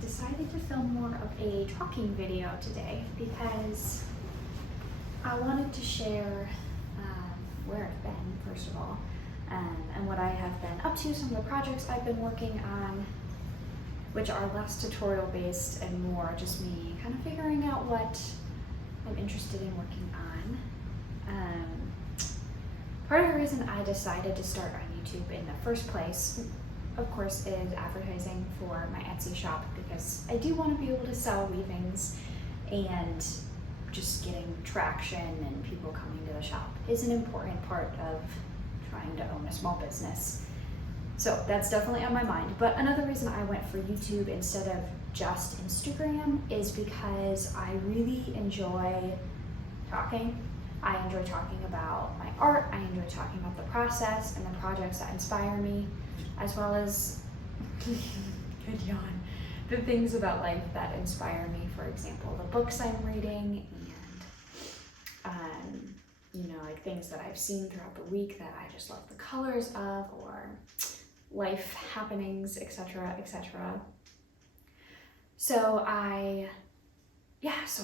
decided to film more of a talking video today because I wanted to share where I've been, first of all, and what I have been up to, some of the projects I've been working on, which are less tutorial based and more just me kind of figuring out what I'm interested in working on. Part of the reason I decided to start on YouTube in the first place, of course, is advertising for my Etsy shop, because I do want to be able to sell weavings, and just getting traction and people coming to the shop is an important part of trying to own a small business. So that's definitely on my mind. But another reason I went for YouTube instead of just Instagram is because I really enjoy talking. I enjoy talking about my art, I enjoy talking about the process and the projects that inspire me, as well as, good yawn, the things about life that inspire me, for example, the books I'm reading, and like things that I've seen throughout the week that I just love the colors of, or life happenings, etc., etc. So I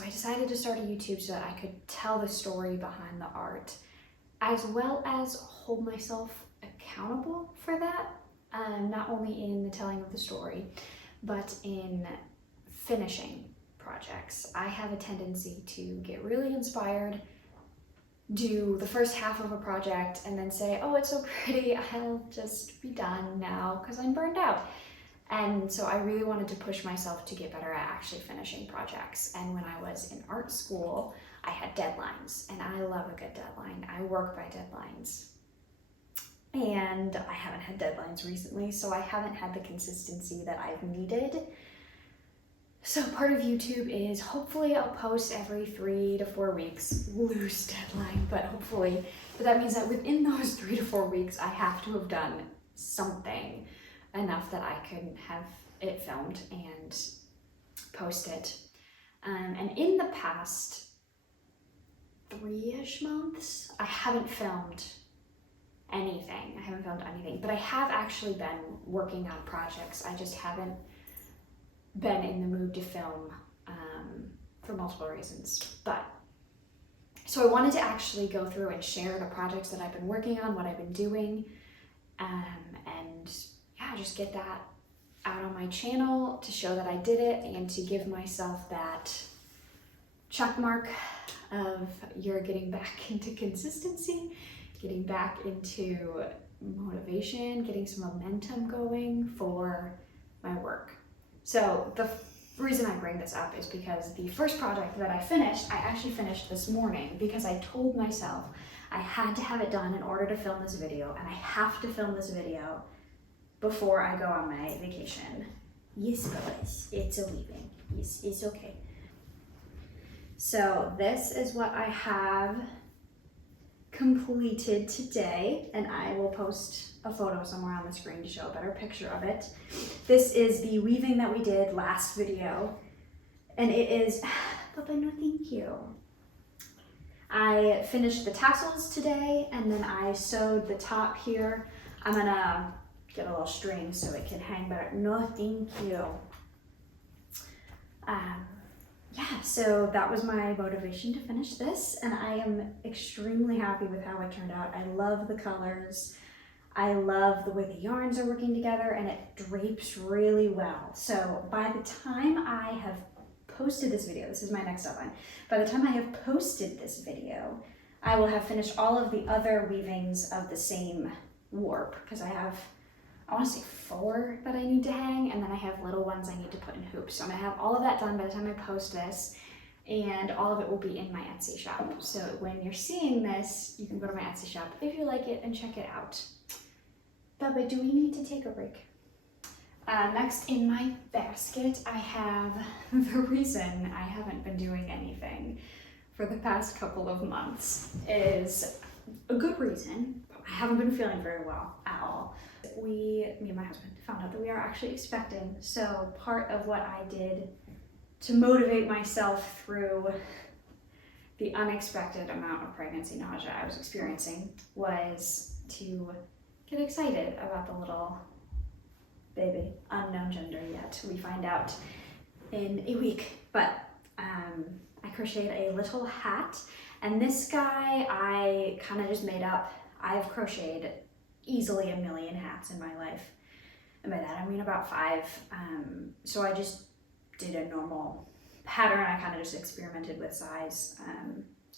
decided to start a YouTube so that I could tell the story behind the art, as well as hold myself accountable for that, not only in the telling of the story, but in finishing projects. I have a tendency to get really inspired, do the first half of a project, and then say, oh, it's so pretty, I'll just be done now because I'm burned out. And so I really wanted to push myself to get better at actually finishing projects. And when I was in art school, I had deadlines, and I love a good deadline. I work by deadlines. And I haven't had deadlines recently, so I haven't had the consistency that I've needed. So part of YouTube is hopefully I'll post every 3 to 4 weeks, loose deadline, but hopefully. But that means that within those 3 to 4 weeks, I have to have done something enough that I can have it filmed and post it. And in the past 3-ish months, I haven't filmed anything. But I have actually been working on projects. I just haven't been in the mood to film for multiple reasons. So I wanted to actually go through and share the projects that I've been working on, what I've been doing, and just get that out on my channel to show that I did it, and to give myself that check mark of you're getting back into consistency, getting back into motivation, getting some momentum going for my work. So the reason I bring this up is because the first project that I actually finished this morning, because I told myself I had to have it done in order to film this video, and I have to film this video before I go on my vacation. Yes, guys, it's a weaving. Yes, it's okay. So this is what I have completed today, and I will post a photo somewhere on the screen to show a better picture of it. This is the weaving that we did last video, and it is, Papa, no thank you. I finished the tassels today, and then I sewed the top here. I'm gonna get a little string so it can hang better. No thank you. So that was my motivation to finish this, and I am extremely happy with how it turned out. I love the colors. I love the way the yarns are working together, and it drapes really well. So by the time I have posted this video, this is my next deadline, by the time I have posted this video, I will have finished all of the other weavings of the same warp, because I want to say 4 that I need to hang, and then I have little ones I need to put in hoops. So I'm going to have all of that done by the time I post this, and all of it will be in my Etsy shop. So when you're seeing this, you can go to my Etsy shop if you like it and check it out. Bubba, do we need to take a break? Next in my basket, I have the reason I haven't been doing anything for the past couple of months is a good reason. I haven't been feeling very well at all. Me and my husband found out that we are actually expecting. So part of what I did to motivate myself through the unexpected amount of pregnancy nausea I was experiencing was to get excited about the little baby, unknown gender yet. We find out in a week, but I crocheted a little hat, and this guy I kind of just made up. I've crocheted easily a million hats in my life, and by that I mean about 5. So I just did a normal pattern. I kind of just experimented with size,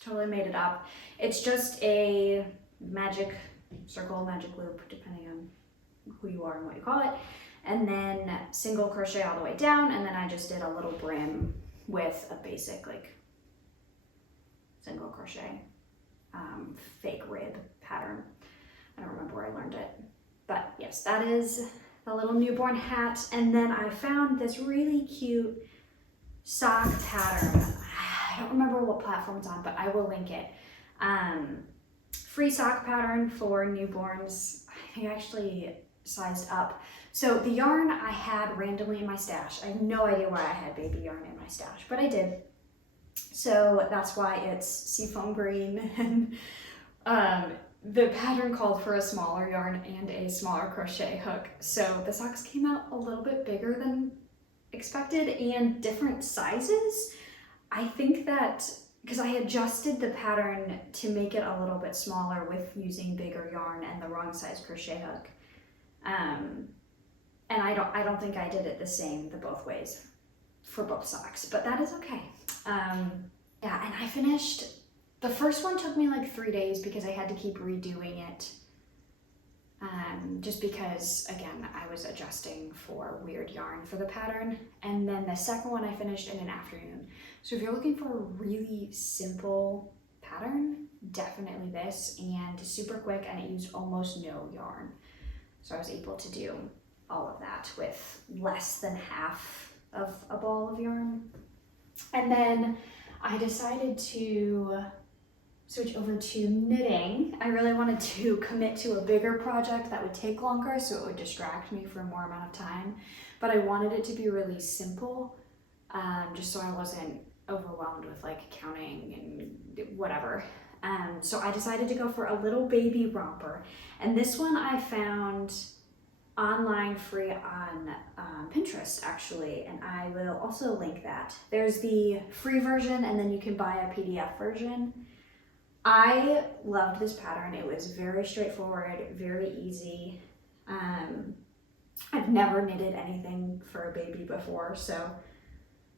totally made it up. It's just a magic circle, magic loop, depending on who you are and what you call it, and then single crochet all the way down, and then I just did a little brim with a basic like single crochet fake rib pattern. I don't remember where I learned it, but yes, that is the little newborn hat. And then I found this really cute sock pattern. I don't remember what platform it's on, but I will link it. Free sock pattern for newborns. I think I actually sized up. So the yarn I had randomly in my stash. I have no idea why I had baby yarn in my stash, but I did. So that's why it's seafoam green, and the pattern called for a smaller yarn and a smaller crochet hook. So the socks came out a little bit bigger than expected and different sizes. I think that because I adjusted the pattern to make it a little bit smaller with using bigger yarn and the wrong size crochet hook. And I don't think I did it the same both ways for both socks, but that is okay. Yeah, and I finished, the first one took me like 3 days because I had to keep redoing it. Just because, again, I was adjusting for weird yarn for the pattern. And then the second one I finished in an afternoon. So if you're looking for a really simple pattern, definitely this, and super quick, and it used almost no yarn. So I was able to do all of that with less than half of a ball of yarn. And then I decided to switch over to knitting. I really wanted to commit to a bigger project that would take longer, so it would distract me for more amount of time. But I wanted it to be really simple, just so I wasn't overwhelmed with like counting and whatever. So I decided to go for a little baby romper. And this one I found online free on Pinterest actually, and I will also link that. There's the free version, and then you can buy a PDF version. I loved this pattern. It was very straightforward, very easy. I've never knitted anything for a baby before, so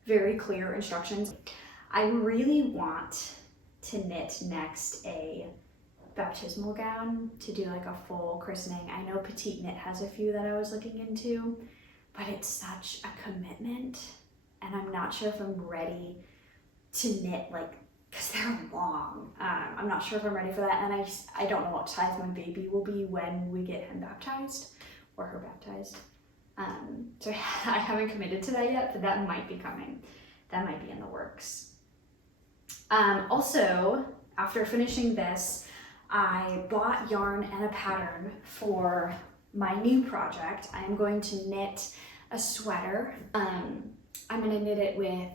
very clear instructions. I really want to knit next a baptismal gown to do like a full christening. I know Petite Knit has a few that I was looking into, but it's such a commitment, and I'm not sure if I'm ready to knit like, because they're long. I'm not sure if I'm ready for that, and I don't know what size my baby will be when we get him baptized or her baptized. So I haven't committed to that yet, but that might be coming. That might be in the works. Also, after finishing this, I bought yarn and a pattern for my new project. I am going to knit a sweater. I'm going to knit it with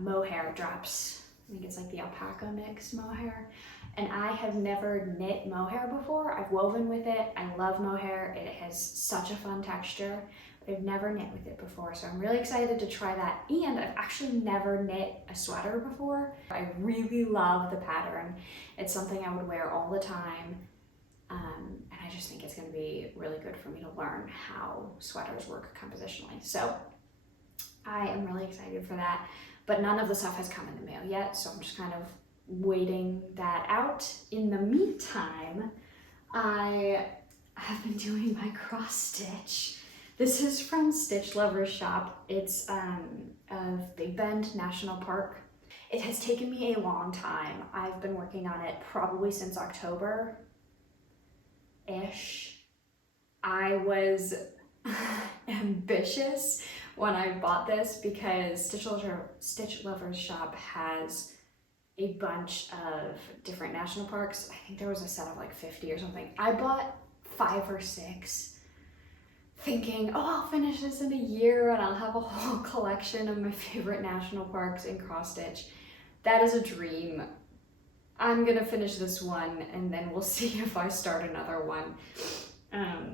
mohair drops. I think it's like the alpaca mix mohair. And I have never knit mohair before. I've woven with it. I love mohair. It has such a fun texture. I've never knit with it before, so I'm really excited to try that. And I've actually never knit a sweater before. I really love the pattern. It's something I would wear all the time. And I just think it's gonna be really good for me to learn how sweaters work compositionally. So I am really excited for that, but none of the stuff has come in the mail yet, so I'm just kind of waiting that out. In the meantime, I have been doing my cross stitch. This is from Stitch Lover's shop. It's of Big Bend National Park. It has taken me a long time. I've been working on it probably since October-ish. I was ambitious when I bought this because Stitch Lover's shop has a bunch of different national parks. I think there was a set of like 50 or something. I bought 5 or 6. Thinking, oh, I'll finish this in a year and I'll have a whole collection of my favorite national parks in cross stitch. That is a dream. I'm gonna finish this one and then we'll see if I start another one.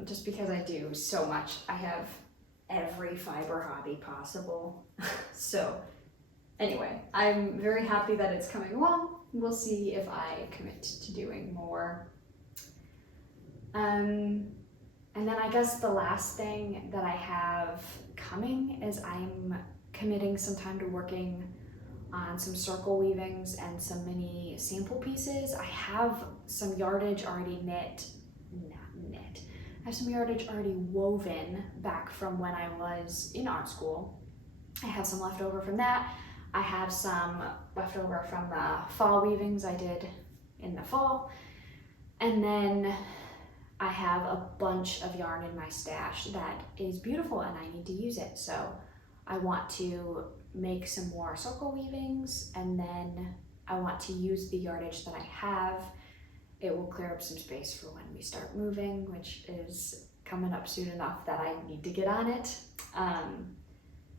Just because I do so much. I have every fiber hobby possible. So anyway, I'm very happy that it's coming along. We'll see if I commit to doing more. And then I guess the last thing that I have coming is I'm committing some time to working on some circle weavings and some mini sample pieces. I have some yardage already I have some yardage already woven back from when I was in art school. I have some left over from that. I have some left over from the fall weavings I did in the fall. And then I have a bunch of yarn in my stash that is beautiful and I need to use it. So I want to make some more circle weavings, and then I want to use the yardage that I have. It will clear up some space for when we start moving, which is coming up soon enough that I need to get on it.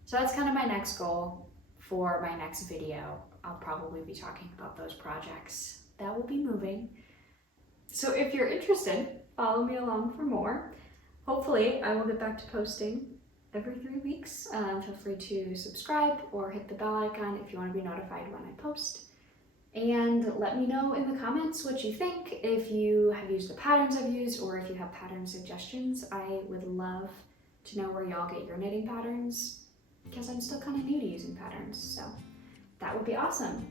So that's kind of my next goal for my next video. I'll probably be talking about those projects that will be moving. So if you're interested, follow me along for more. Hopefully I will get back to posting every 3 weeks. Feel free to subscribe or hit the bell icon if you want to be notified when I post. And let me know in the comments what you think, if you have used the patterns I've used or if you have pattern suggestions. I would love to know where y'all get your knitting patterns, because I'm still kind of new to using patterns, so that would be awesome.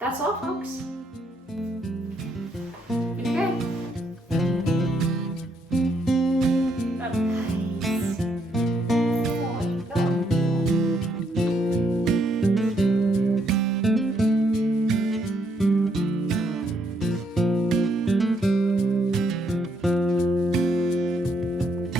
That's all, folks.